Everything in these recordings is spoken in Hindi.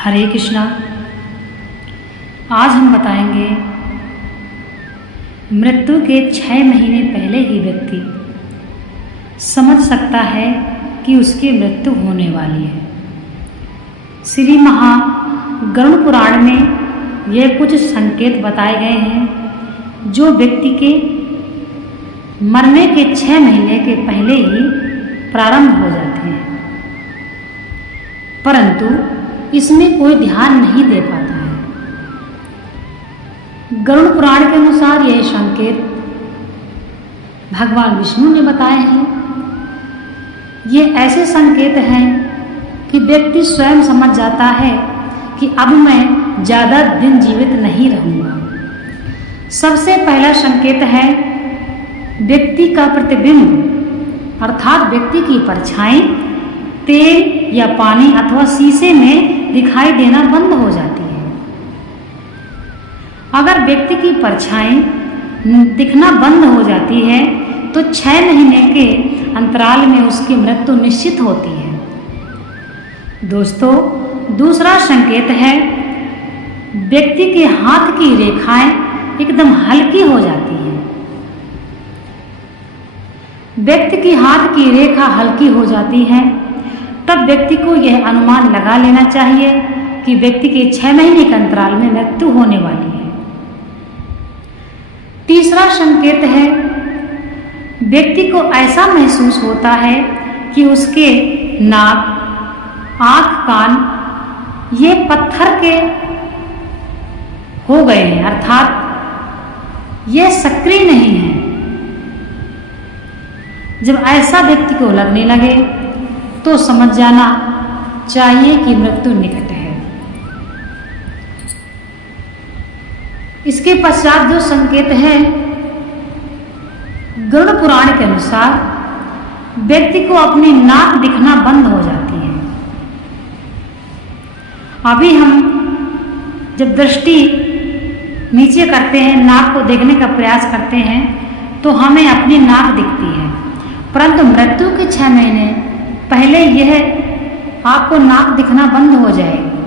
हरे कृष्णा। आज हम बताएंगे मृत्यु के 6 महीने पहले ही व्यक्ति समझ सकता है कि उसकी मृत्यु होने वाली है। श्री गरुड़ पुराण में यह कुछ संकेत बताए गए हैं जो व्यक्ति के मरने के 6 महीने के पहले ही प्रारंभ हो जाते हैं, परंतु इसमें कोई ध्यान नहीं दे पाता है। गरुड़ पुराण के अनुसार यह संकेत भगवान विष्णु ने बताए हैं। ये ऐसे संकेत हैं कि व्यक्ति स्वयं समझ जाता है कि अब मैं ज़्यादा दिन जीवित नहीं रहूँगा। सबसे पहला संकेत है व्यक्ति का प्रतिबिंब अर्थात व्यक्ति की परछाई तेल या पानी अथवा शीशे में दिखाई देना बंद हो जाती है। अगर व्यक्ति की परछाई दिखना बंद हो जाती है तो 6 महीने के अंतराल में उसकी मृत्यु निश्चित होती है। दोस्तों, दूसरा संकेत है व्यक्ति के हाथ की रेखाएं एकदम हल्की हो जाती हैं। व्यक्ति की हाथ की रेखा हल्की हो जाती है तब व्यक्ति को यह अनुमान लगा लेना चाहिए कि व्यक्ति के 6 महीने के अंतराल में मृत्यु होने वाली है। तीसरा संकेत है व्यक्ति को ऐसा महसूस होता है कि उसके नाक, आंख, कान ये पत्थर के हो गए हैं अर्थात ये सक्रिय नहीं है। जब ऐसा व्यक्ति को लगने लगे तो समझ जाना चाहिए कि मृत्यु निकट है। इसके पश्चात जो संकेत है गरुड़ पुराण के अनुसार व्यक्ति को अपनी नाक दिखना बंद हो जाती है। अभी हम जब दृष्टि नीचे करते हैं, नाक को देखने का प्रयास करते हैं तो हमें अपनी नाक दिखती है, परंतु मृत्यु के 6 महीने पहले यह आपको नाक दिखना बंद हो जाएगी।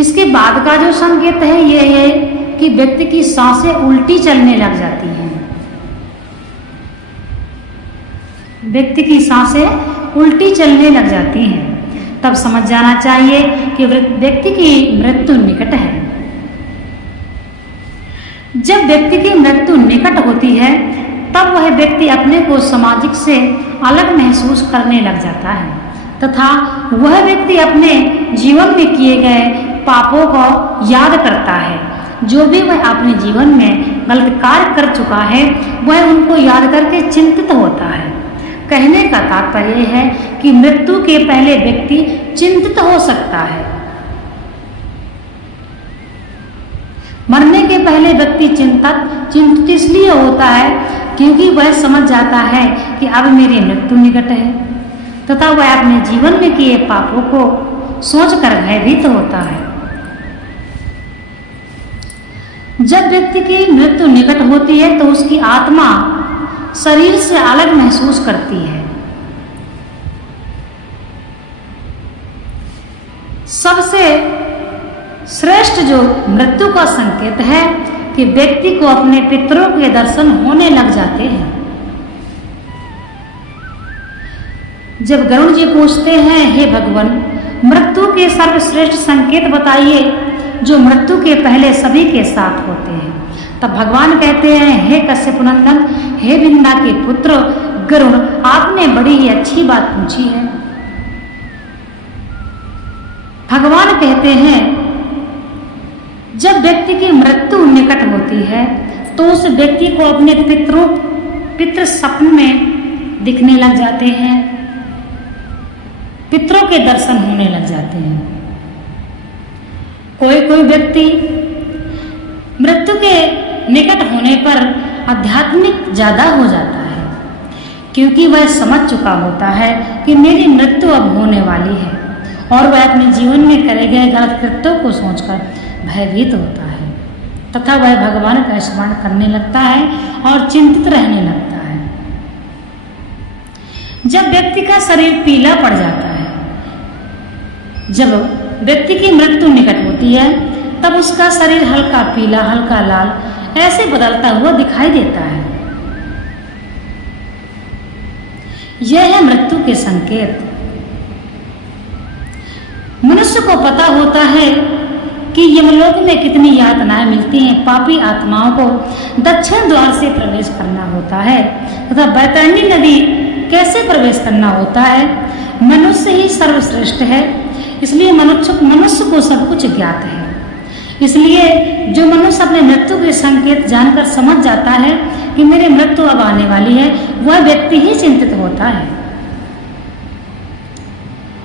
इसके बाद का जो संकेत है यह है कि व्यक्ति की सांसें उल्टी चलने लग जाती हैं। व्यक्ति की सांसें उल्टी चलने लग जाती हैं तब समझ जाना चाहिए कि व्यक्ति की मृत्यु निकट है। जब व्यक्ति की मृत्यु निकट होती है तब वह व्यक्ति अपने को सामाजिक से अलग महसूस करने लग जाता है तथा वह व्यक्ति अपने जीवन में किए गए पापों को याद करता है। जो भी वह अपने जीवन में गलत कार्य कर चुका है वह उनको याद करके चिंतित होता है। कहने का तात्पर्य है कि मृत्यु के पहले व्यक्ति चिंतित हो सकता है। मरने के पहले व्यक्ति चिंतित इसलिए होता है क्योंकि वह समझ जाता है कि अब मेरी मृत्यु निकट है तथा वह अपने जीवन में किए पापों को सोचकर भयभीत होता है। जब व्यक्ति की मृत्यु निकट होती है तो उसकी आत्मा शरीर से अलग महसूस करती है। सबसे श्रेष्ठ जो मृत्यु का संकेत है कि व्यक्ति को अपने पितरों के दर्शन होने लग जाते हैं। जब गरुड़ जी पूछते हैं, हे भगवान, मृत्यु के सर्वश्रेष्ठ संकेत बताइए जो मृत्यु के पहले सभी के साथ होते हैं, तब भगवान कहते हैं, हे कश्यप नंदन, हे विंदा के पुत्र गरुड़, आपने बड़ी ही अच्छी बात पूछी है। भगवान कहते हैं जब व्यक्ति की मृत्यु निकट होती है तो उस व्यक्ति को अपने पितृ सपन में दिखने लग जाते हैं, पितरों के दर्शन होने लग जाते हैं। कोई व्यक्ति मृत्यु के निकट होने पर आध्यात्मिक ज्यादा हो जाता है क्योंकि वह समझ चुका होता है कि मेरी मृत्यु अब होने वाली है और वह अपने जीवन में करे गए गलत कृत्यों को सोचकर भयभीत होता है तथा वह भगवान का स्मरण करने लगता है और चिंतित रहने लगता है। जब व्यक्ति का शरीर पीला पड़ जाता है जब व्यक्ति की मृत्यु निकट होती है तब उसका शरीर हल्का पीला, हल्का लाल ऐसे बदलता हुआ दिखाई देता है। यह है मृत्यु के संकेत। मनुष्य को पता होता है कि यमलोक में कितनी यातनाएं मिलती हैं। पापी आत्माओं को दक्षिण द्वार से प्रवेश करना होता है तथा बैतरणी नदी कैसे प्रवेश करना होता है। मनुष्य ही सर्वश्रेष्ठ है, इसलिए मनुष्य को सब कुछ ज्ञात है। इसलिए जो मनुष्य अपने मृत्यु के संकेत जानकर समझ जाता है कि मेरी मृत्यु अब आने वाली है, वह व्यक्ति ही चिंतित होता है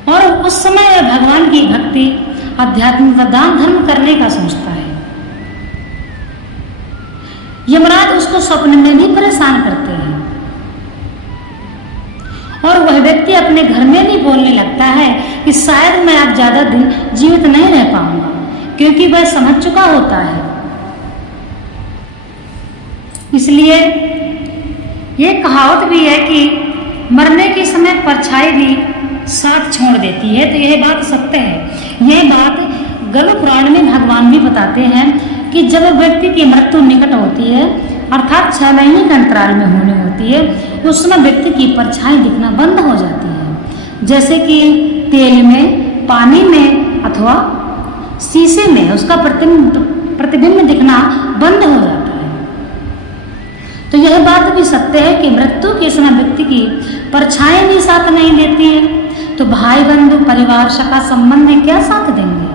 और उस समय वह भगवान की भक्ति, अध्यात्म व दान धर्म करने का सोचता है। यमराज उसको स्वप्न में भी परेशान करते हैं और वह व्यक्ति अपने घर में भी बोलने लगता है कि शायद मैं अब ज्यादा दिन जीवित नहीं रह पाऊंगा, क्योंकि वह समझ चुका होता है। इसलिए ये कहावत भी है कि मरने के समय परछाई भी साथ छोड़ देती है। तो यह बात सत्य है। यह बात गरुड़ पुराण में भगवान भी बताते हैं कि जब व्यक्ति की मृत्यु निकट होती है, अर्थात 6 महीने के अंतराल में होने होती है, उस समय व्यक्ति की परछाई दिखना बंद हो जाती है। जैसे कि तेल में, पानी में अथवा शीशे में उसका प्रतिबिंब दिखना बंद हो जाता है। तो यह बात भी सत्य है कि मृत्यु के समय व्यक्ति की परछाई भी साथ नहीं देती है, तो भाई बंधु परिवार सखा संबंध में क्या साथ देंगे।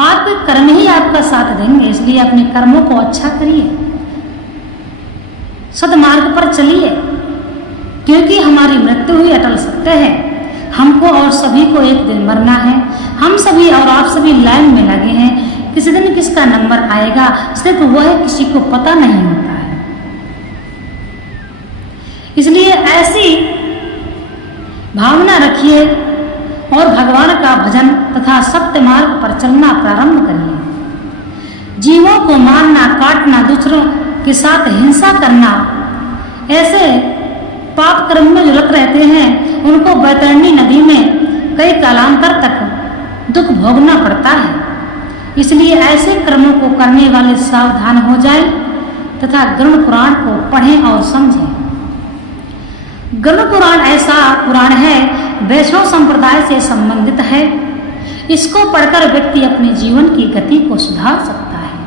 आपके कर्म ही आपका साथ देंगे। इसलिए अपने कर्मों को अच्छा करिए, सद्मार्ग पर चलिए, क्योंकि हमारी मृत्यु ही अटल सत्य है। हमको और सभी को एक दिन मरना है। हम सभी और आप सभी लाइन में लगे हैं। किसी दिन किसका नंबर आएगा सिर्फ वह किसी को पता नहीं होता है। इसलिए ऐसी भावना रखिए और भगवान का भजन तथा सत्य मार्ग पर चलना प्रारंभ करिए। जीवों को मारना, काटना, दूसरों के साथ हिंसा करना, ऐसे पाप कर्म में जो रत रहते हैं उनको बैतरणी नदी में कई कालांतर तक दुख भोगना पड़ता है। इसलिए ऐसे कर्मों को करने वाले सावधान हो जाएं तथा गरुड़ पुराण को पढ़ें और समझें। गरुड़ पुराण ऐसा पुराण है, वैष्णव संप्रदाय से संबंधित है। इसको पढ़कर व्यक्ति अपने जीवन की गति को सुधार सकता है।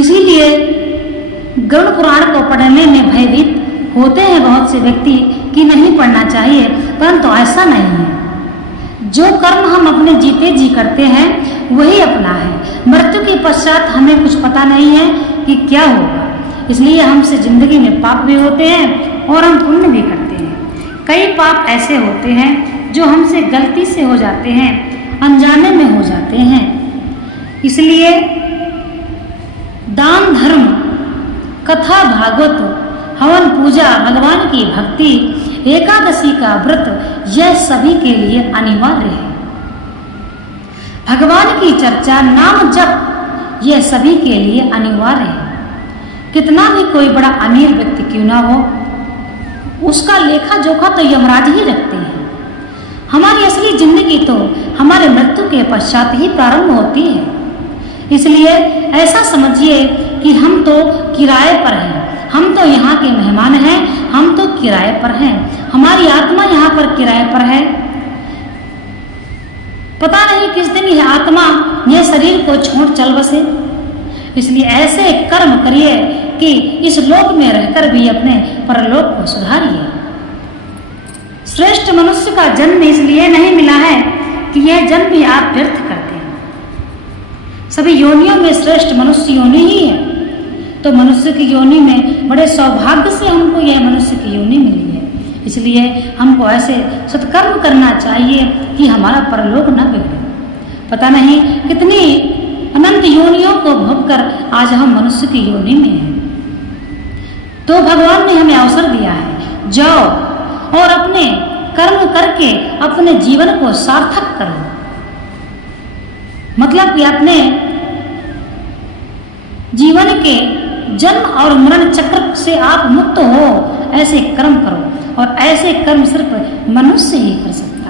इसीलिए गरुड़ पुराण को पढ़ने में भयभीत होते हैं बहुत से व्यक्ति कि नहीं पढ़ना चाहिए, परंतु ऐसा नहीं है। जो कर्म हम अपने जीते जी करते हैं वही अपना है। मृत्यु के पश्चात हमें कुछ पता नहीं है कि क्या होगा। इसलिए हमसे जिंदगी में पाप भी होते हैं और हम पुण्य भी करते हैं। कई पाप ऐसे होते हैं जो हमसे गलती से हो जाते हैं, अनजाने में हो जाते हैं। इसलिए दान धर्म, कथा, भागवत, हवन, पूजा, भगवान की भक्ति, एकादशी का व्रत, यह सभी के लिए अनिवार्य है। भगवान की चर्चा, नाम जप, यह सभी के लिए अनिवार्य है। कितना भी कोई बड़ा अमीर व्यक्ति क्यों ना हो, उसका लेखा जोखा तो यमराज ही रखते हैं। हमारी असली जिंदगी तो हमारे मृत्यु के पश्चात ही प्रारंभ होती है। इसलिए ऐसा समझिए कि हम तो किराए पर हैं, हम तो यहाँ के मेहमान हैं, हम तो किराए पर हैं। हमारी आत्मा यहाँ पर किराए पर है। पता नहीं किस दिन यह आत्मा यह शरीर को छोड़ चल बसे। इसलिए ऐसे कर्म करिए कि इस लोक में रहकर भी अपने परलोक को सुधारिए। श्रेष्ठ मनुष्य का जन्म इसलिए नहीं मिला है कि यह जन्म भी आप व्यर्थ करते हैं। सभी योनियों में श्रेष्ठ मनुष्य योनि ही है। तो मनुष्य की योनि में बड़े सौभाग्य से हमको यह मनुष्य की योनि मिली है। इसलिए हमको ऐसे सत्कर्म करना चाहिए कि हमारा परलोक न बिगड़े। पता नहीं कितनी अनंत योनियों को भोगकर आज हम मनुष्य की योनि में हैं। तो भगवान ने हमें अवसर दिया है, जाओ और अपने कर्म करके अपने जीवन को सार्थक करो। मतलब कि अपने जीवन के जन्म और मरण चक्र से आप मुक्त हो, ऐसे कर्म करो। और ऐसे कर्म सिर्फ मनुष्य ही कर सकता है।